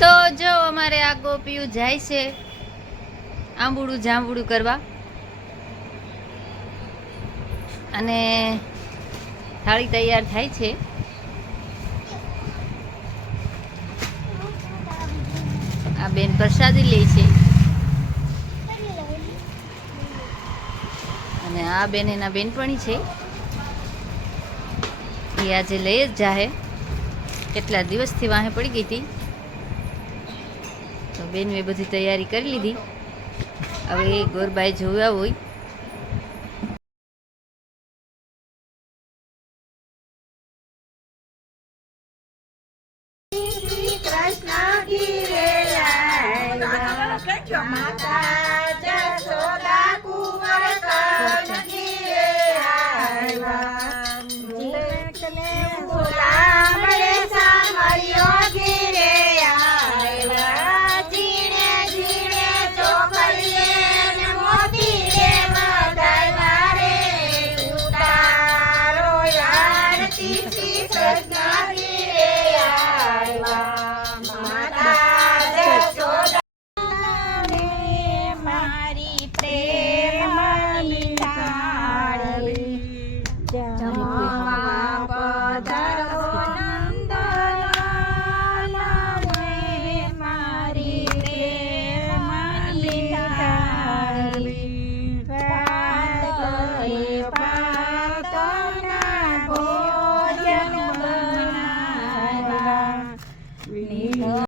તો જો અમારે આ ગોપીયું જાય છે આંબુડું જાંબુડું કરવા, અને થાળી તૈયાર થાય છે. આ બેન પ્રસાદી લે છે અને આ બેન એના બેનપણી છે, એ આજે લઈ જ જાહે. કેટલા દિવસથી વાહે પડી ગઈ હતી, તો બેન એ બધી તૈયારી કરી લીધી. હવે એ ગોરબાઈ જોયા હોય. કૃષ્ણ ઘીરે માતા